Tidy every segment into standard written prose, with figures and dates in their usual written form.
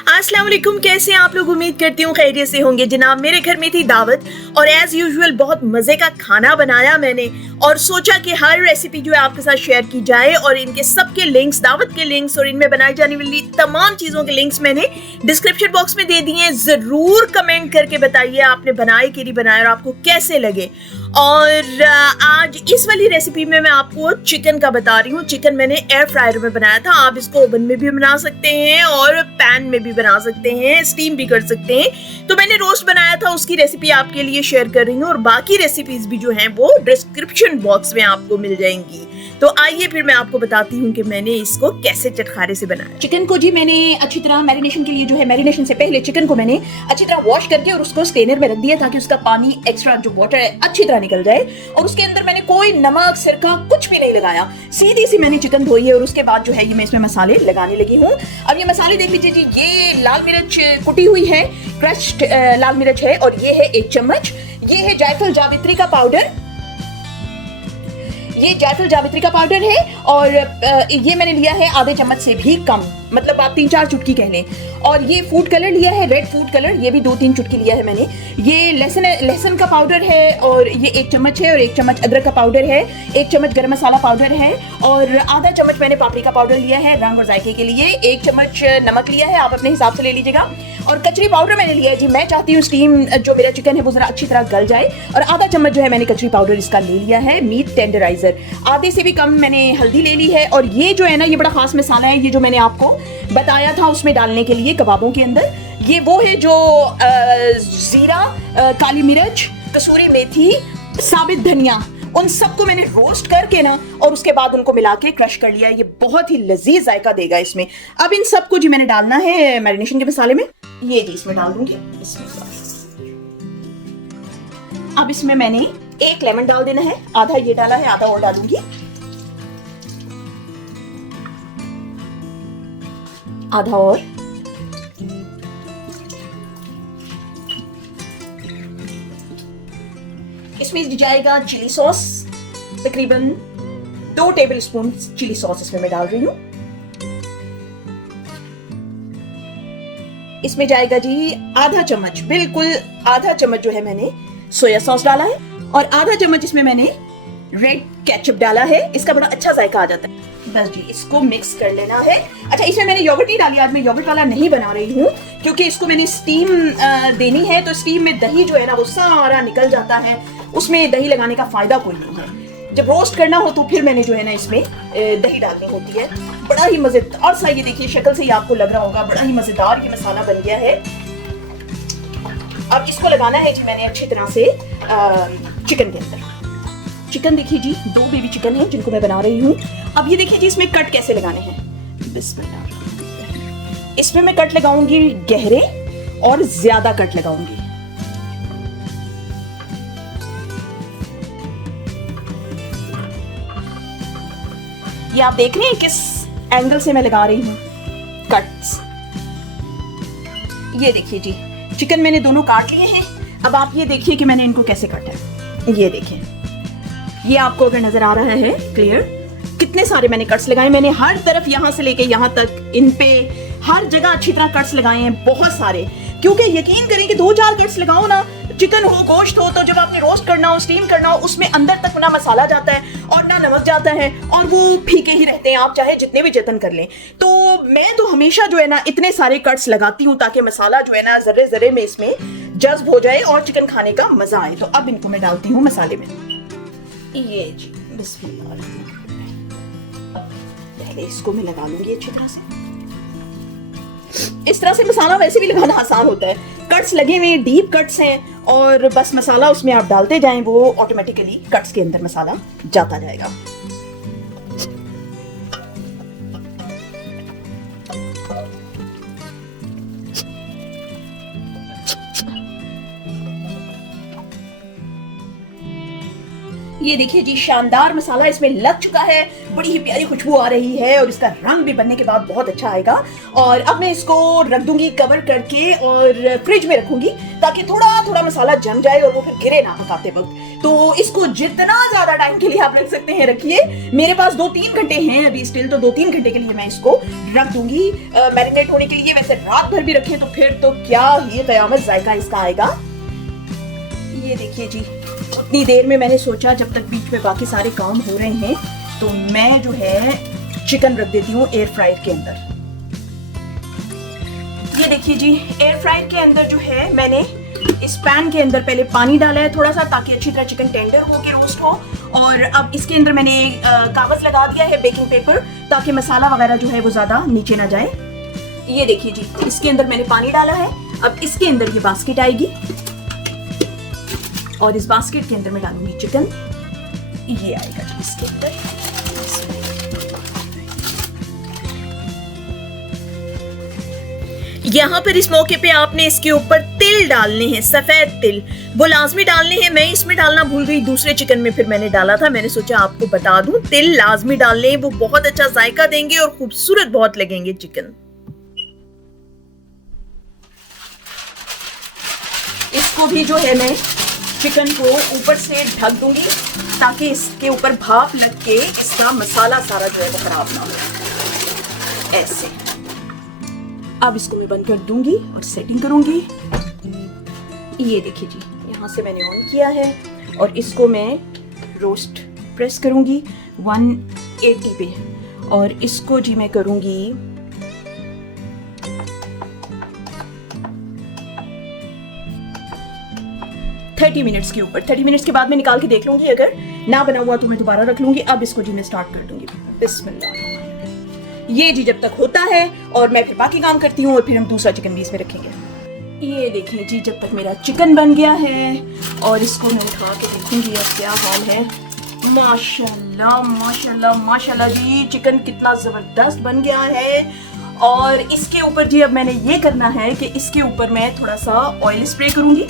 अस्सलाम वालेकुम, कैसे हैं आप लोग। उम्मीद करती हूँ खैरियत से होंगे जनाब। मेरे घर में थी दावत और एज यूजुअल बहुत मजे का खाना बनाया मैंने और सोचा कि हर रेसिपी जो है आपके साथ शेयर की जाए और इनके सबके लिंक्स, दावत के लिंक्स और इनमें बनाई जाने वाली तमाम चीजों के लिंक्स मैंने डिस्क्रिप्शन बॉक्स में दे दिए हैं। जरूर कमेंट करके बताइए आपने बनाए कि नहीं बनाए और आपको कैसे लगे। और आज इस वाली रेसिपी में मैं आपको चिकन का बता रही हूँ। चिकन मैंने एयर फ्रायर में बनाया था। आप इसको ओवन में भी बना सकते हैं और पैन में भी बना सकते हैं, स्टीम भी कर सकते हैं। तो मैंने रोस्ट बनाया था, उसकी रेसिपी आपके लिए शेयर कर रही हूँ और बाकी रेसिपीज भी जो हैं वो डिस्क्रिप्शन बॉक्स में आपको मिल जाएंगी। तो आइए फिर मैं आपको बताती हूँ कि मैंने इसको कैसे चटखारे से बनाया। चिकन को जी मैंने अच्छी तरह मैरिनेशन के लिए जो है, मैरिनेशन से पहले चिकन को मैंने अच्छी तरह वॉश करके और उसको स्टेनर में रख दिया ताकि उसका पानी, एक्स्ट्रा जो वाटर है, अच्छी तरह निकल जाए। और उसके अंदर मैंने कोई नमक, सिरका कुछ भी नहीं लगाया। सीधी सी मैंने चिकन धोई है और उसके बाद जो है ये मैं इसमें मसाले लगाने लगी हूँ। अब ये मसाले देख लीजिए जी, ये लाल मिर्च कुटी हुई है, क्रश्ड लाल मिर्च है और ये है 1 चम्मच। ये है जायफल जावित्री का पाउडर, ये जायफल जावित्री का पाउडर है और ये मैंने लिया है आधे चम्मच से भी कम, मतलब आप 3-4 चुटकी कह लें। और ये फूड कलर लिया है, रेड फूड कलर, ये भी 2-3 चुटकी लिया है मैंने। ये लहसुन का पाउडर है और ये 1 चम्मच है और 1 चम्मच अदरक का पाउडर है, 1 चम्मच गरम मसाला पाउडर है और आधा चम्मच मैंने पापड़ी का पाउडर लिया है रंग और जायके के लिए। 1 चम्मच नमक लिया है, आप अपने हिसाब से ले लीजिएगा। और कचरी पाउडर मैंने लिया है जी, मैं चाहती हूँ स्टीम जो मेरा चिकन है वो जरा अच्छी तरह गल जाए। और आधा चम्मच जो है मैंने कचरी पाउडर इसका ले लिया है। मीट टेंडराइजर आधे से भी कम मैंने हल्दी ले ली है। और ये जो है ना, ये बड़ा खास मसाला है, ये जो मैंने आपको बताया था उसमें डालने के लिए कबाबों के अंदर। ये वो है जो जीरा, काली मिर्च, कसूरी मेथी, साबित धनिया, उन सबको मैंने रोस्ट करके ना और उसके बाद उनको मिला के क्रश कर लिया। ये बहुत ही लजीज जायका देगा इसमें। अब इन सबको जी मैंने डालना है मैरिनेशन के मसाले में। ये जी इसमें डाल दूंगी। अब इसमें मैंने 1 लेमन डाल देना है, आधा ये डाला है, आधा और डालूंगी। आधा और, इसमें जाएगा चिली सॉस, तकरीबन 2 टेबलस्पून चिली सॉस इसमें मैं डाल रही हूं। इसमें जाएगा जी आधा चम्मच, बिल्कुल आधा चम्मच जो है मैंने सोया सॉस डाला है और आधा चम्मच इसमें मैंने रेड केचप डाला है। इसका बड़ा अच्छा जायका आ जाता है। बस जी इसको मिक्स कर लेना है। अच्छा, इसमें मैंने योगर्ट नहीं डाली, आज मैं योगर्ट वाला नहीं बना रही हूँ क्योंकि इसको मैंने स्टीम देनी है। तो स्टीम में दही जो है ना वो सारा निकल जाता है, उसमें दही लगाने का फायदा कोई नहीं है। जब रोस्ट करना हो तो फिर मैंने जो है ना इसमें दही डालनी होती है। बड़ा ही मजेदार सा, ये देखिए शक्ल से ही आपको लग रहा होगा, बड़ा ही मजेदार ये मसाला बन गया है। अब इसको लगाना है जी मैंने अच्छी तरह से चिकन के अंदर। चिकन देखिए जी, 2 बेबी चिकन है जिनको मैं बना रही हूँ। अब ये देखिए जी इसमें कट कैसे लगाने हैं। बिस्मिल्लाह। इसमें मैं कट लगाऊंगी गहरे और ज्यादा कट लगाऊंगी। ये आप देख रहे हैं किस एंगल से मैं लगा रही हूँ कट्स। ये देखिए जी चिकन मैंने दोनों काट लिए हैं। अब आप ये देखिए कि मैंने इनको कैसे काटा है। ये देखिए, ये आपको अगर नजर आ रहा है क्लियर, कितने सारे मैंने कट्स लगाए। मैंने हर तरफ यहां से लेके यहां तक, इन पे हर जगह अच्छी तरह कट्स लगाए हैं, बहुत सारे। क्योंकि यकीन करें कि 2-4 कट्स लगाओ ना, चिकन हो, गोश्त हो, तो जब आपने रोस्ट करना हो, स्टीम करना हो, उसमें अंदर तक ना मसाला जाता है और ना नमक जाता है और वो फीके ही रहते हैं, आप चाहे जितने भी जतन कर लें। तो मैं तो हमेशा जो है ना इतने सारे कट्स लगाती हूँ ताकि मसाला जो है ना जर्रे जर्रे में इसमें जज्ब हो जाए और चिकन खाने का मजा आए। तो अब इनको मैं डालती हूँ मसाले में। ये जी बिस्मिल्लाह। पहले इसको मैं लगा लूंगी अच्छी तरह से। इस तरह से मसाला वैसे भी लगाना आसान होता है, कट्स लगे हुए डीप कट्स हैं और बस मसाला उसमें आप डालते जाएं, वो ऑटोमेटिकली कट्स के अंदर मसाला जाता जाएगा। ये देखिए जी शानदार मसाला इसमें लग चुका है। बड़ी ही प्यारी खुशबू आ रही है और इसका रंग भी बनने के बाद बहुत अच्छा आएगा। और अब मैं इसको रख दूंगी कवर करके और फ्रिज में रखूंगी ताकि थोड़ा थोड़ा मसाला जम जाए और वो फिर गिरे ना पकाते वक्त। तो इसको जितना ज्यादा टाइम के लिए आप रख सकते हैं रखिए। मेरे पास 2-3 घंटे हैं अभी स्टिल, तो 2-3 घंटे के लिए मैं इसको रख दूंगी मैरिनेट होने के लिए। वैसे रात भर भी रखें तो फिर तो क्या ही कयामत जायका इसका आएगा। ये देखिए जी, उतनी देर में मैंने सोचा जब तक बीच में बाकी सारे काम हो रहे हैं तो मैं जो है चिकन रख देती हूँ एयर फ्रायर के अंदर। ये देखिए जी, एयर फ्रायर के अंदर जो है मैंने इस पैन के अंदर पहले पानी डाला है थोड़ा सा ताकि अच्छी तरह चिकन टेंडर हो के रोस्ट हो। और अब इसके अंदर मैंने कागज लगा दिया है, बेकिंग पेपर, ताकि मसाला वगैरह जो है वो ज्यादा नीचे ना जाए। ये देखिए जी, इसके अंदर मैंने पानी डाला है। अब इसके अंदर ये बास्केट आएगी और इस बास्केट के अंदर मैं डालूंगी चिकन। ये आएगा जी इसके अंदर। यहाँ पर इस मौके पे आपने इसके ऊपर तिल डालने हैं, सफेद तिल, वो लाजमी डालने हैं। मैं इसमें डालना भूल गई, दूसरे चिकन में फिर मैंने डाला था। मैंने सोचा आपको बता दूं, तिल लाजमी डालने हैं, वो बहुत अच्छा जायका देंगे और खूबसूरत बहुत लगेंगे चिकन। इसको भी जो है मैं चिकन को ऊपर से ढक दूंगी ताकि इसके ऊपर भाप लग के इसका मसाला सारा जो है वो खराब ना हो। ऐसे अब इसको मैं बंद कर दूंगी और सेटिंग करूंगी। ये देखिए जी, यहाँ से मैंने ऑन किया है और इसको मैं रोस्ट प्रेस करूंगी 180 पे और इसको जी मैं करूंगी 30 मिनट्स के ऊपर। 30 मिनट्स के बाद मैं निकाल के देख लूंगी, अगर ना बना हुआ तो मैं दोबारा रख लूंगी। अब इसको जी मैं स्टार्ट कर दूंगी। बिस्मिल्लाह। ये जी जब तक होता है और मैं फिर बाकी काम करती हूँ और फिर हम दूसरा चिकन भी इसमें रखेंगे। ये देखिए जी, जब तक मेरा चिकन बन गया है और इसको मैं उठा के देखूंगी अब क्या हाल है। माशाल्लाह माशाल्लाह माशाल्लाह जी, चिकन कितना जबरदस्त बन गया है। और इसके ऊपर जी अब मैंने ये करना है कि इसके ऊपर मैं थोड़ा सा ऑयल स्प्रे करूंगी।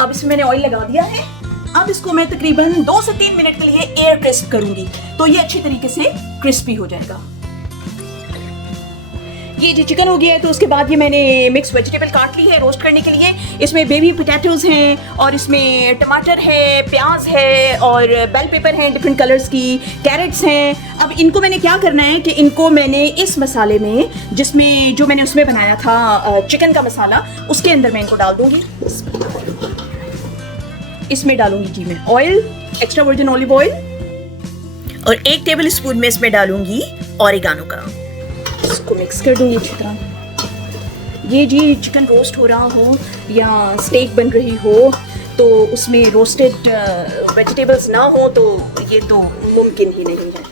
अब इसमें मैंने ऑयल लगा दिया है। अब इसको मैं तकरीबन 2 से 3 मिनट के लिए एयर क्रिस्प करूंगी तो ये अच्छी तरीके से क्रिस्पी हो जाएगा। ये जो चिकन हो गया है तो उसके बाद ये मैंने मिक्स वेजिटेबल काट ली है रोस्ट करने के लिए। इसमें बेबी पोटैटोज हैं और इसमें टमाटर है, प्याज है और बेल पेपर हैं डिफरेंट कलर्स की, कैरेट्स हैं। अब इनको मैंने क्या करना है कि इनको मैंने इस मसाले में, जिसमें जो मैंने उसमें बनाया था चिकन का मसाला, उसके अंदर मैं इनको डाल दूंगी। इसमें डालूंगी जी मैं oil, extra virgin olive oil, और 1 टेबल स्पून में इसमें डालूंगी ऑरिगानो का। इसको मिक्स कर दूंगी अच्छी तरह। ये जी चिकन रोस्ट हो रहा हो या स्टेक बन रही हो तो उसमें रोस्टेड वेजिटेबल्स ना हो तो ये तो मुमकिन ही नहीं है।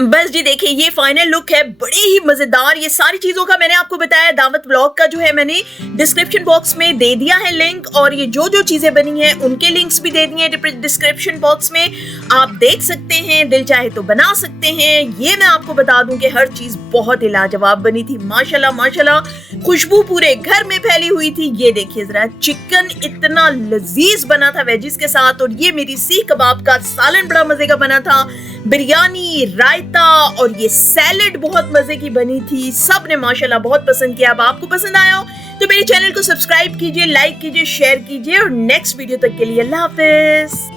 बस जी देखिए, ये फाइनल लुक है, बड़ी ही मजेदार। ये सारी चीजों का मैंने आपको बताया। दावत व्लॉग का जो है मैंने डिस्क्रिप्शन बॉक्स में दे दिया है लिंक, और ये जो जो चीजें बनी हैं उनके लिंक्स भी दे दिए हैं डिस्क्रिप्शन बॉक्स में, आप देख सकते हैं, दिल चाहे तो बना सकते हैं। ये मैं आपको बता दूं कि हर चीज बहुत ही लाजवाब बनी थी, माशाल्लाह माशाल्लाह। खुशबू पूरे घर में फैली हुई थी। ये देखिए जरा, चिकन इतना लजीज बना था वेजिस के साथ, और ये मेरी सीख कबाब का सालन बड़ा मजे का बना था, बिरयानी, रायता और ये सैलेड बहुत मजे की बनी थी। सब ने माशाल्लाह बहुत पसंद किया। अब आपको पसंद आया हो तो मेरे चैनल को सब्सक्राइब कीजिए, लाइक कीजिए, शेयर कीजिए, और नेक्स्ट वीडियो तक के लिए अल्लाह हाफिज।